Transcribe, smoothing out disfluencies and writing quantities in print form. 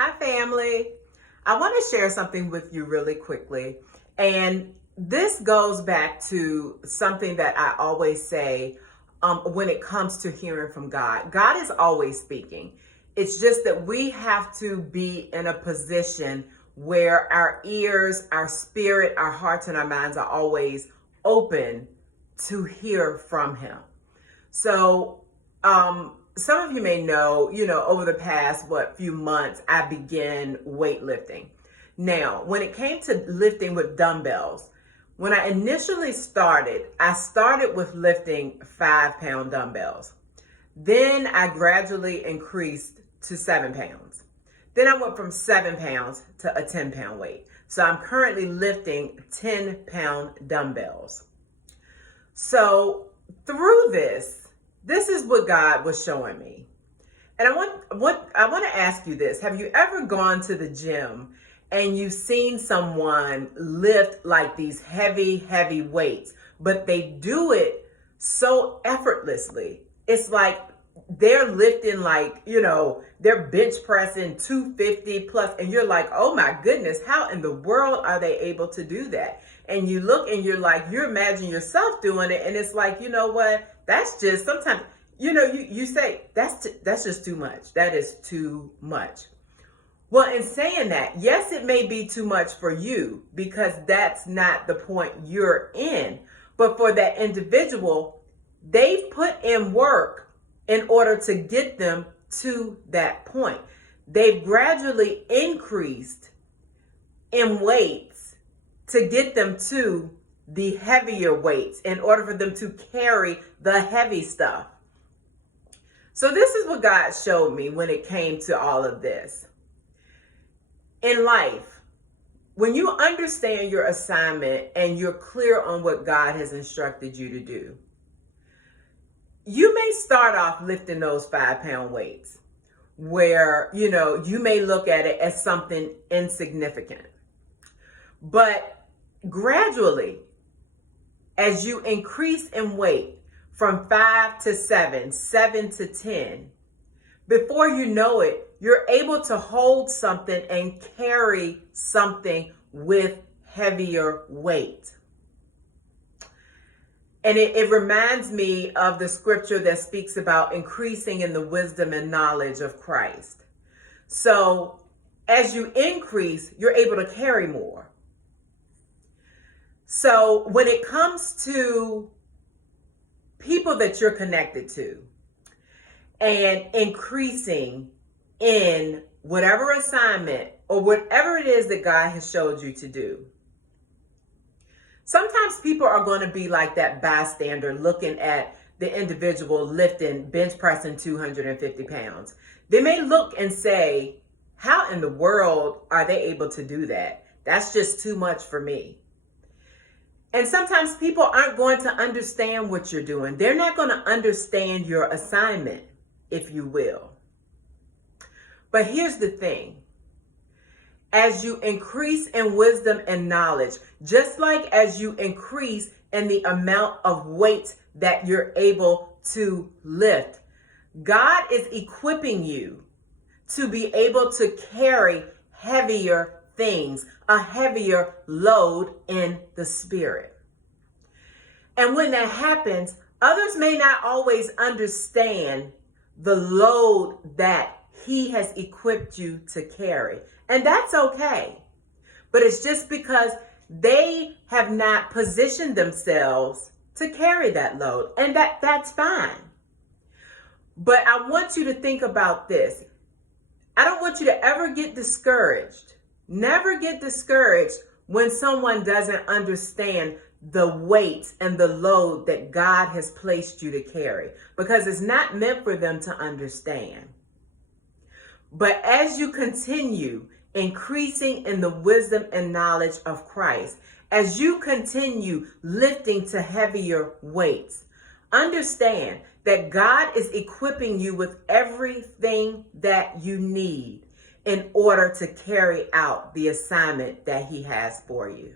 Hi, family. I want to share something with you really quickly. And this goes back to something that I always say when it comes to hearing from God. God is always speaking. It's just that we have to be in a position where our ears, our spirit, our hearts, and our minds are always open to hear from Him. So, some of you may know, over the past, few months, I began weightlifting. Now, when it came to lifting with dumbbells, when I initially started, I started with lifting 5-pound dumbbells. Then I gradually increased to 7 pounds. Then I went from 7 pounds to a 10-pound weight. So I'm currently lifting 10-pound dumbbells. So through this is what God was showing me. And I want to ask you this. Have you ever gone to the gym and you've seen someone lift like these heavy, heavy weights, but they do it so effortlessly? It's like they're lifting they're bench pressing 250 plus, and you're like, oh my goodness, how in the world are they able to do that? And you look and you imagine yourself doing it, and it's like, you know what? That's just sometimes, you say that's just too much. That is too much. Well, in saying that, yes, it may be too much for you because that's not the point you're in. But for that individual, they've put in work in order to get them to that point. They've gradually increased in weights to get them to the heavier weights in order for them to carry the heavy stuff. So this is what God showed me when it came to all of this. In life, when you understand your assignment and you're clear on what God has instructed you to do, you may start off lifting those 5-pound weights where, you may look at it as something insignificant. But gradually, as you increase in weight from 5 to 7, 7 to 10, before you know it, you're able to hold something and carry something with heavier weight. And it reminds me of the scripture that speaks about increasing in the wisdom and knowledge of Christ. So as you increase, you're able to carry more. So when it comes to people that you're connected to and increasing in whatever assignment or whatever it is that God has showed you to do, sometimes people are going to be like that bystander looking at the individual lifting, bench pressing 250 pounds. They may look and say, how in the world are they able to do that? That's just too much for me. And sometimes people aren't going to understand what you're doing. They're not going to understand your assignment, if you will. But here's the thing. As you increase in wisdom and knowledge, just like as you increase in the amount of weight that you're able to lift, God is equipping you to be able to carry heavier things, a heavier load in the spirit. And when that happens, others may not always understand the load that He has equipped you to carry. And that's okay. But it's just because they have not positioned themselves to carry that load. And that's fine. But I want you to think about this. I don't want you to ever get discouraged. Never get discouraged when someone doesn't understand the weight and the load that God has placed you to carry, because it's not meant for them to understand. But as you continue increasing in the wisdom and knowledge of Christ, as you continue lifting to heavier weights, understand that God is equipping you with everything that you need in order to carry out the assignment that He has for you.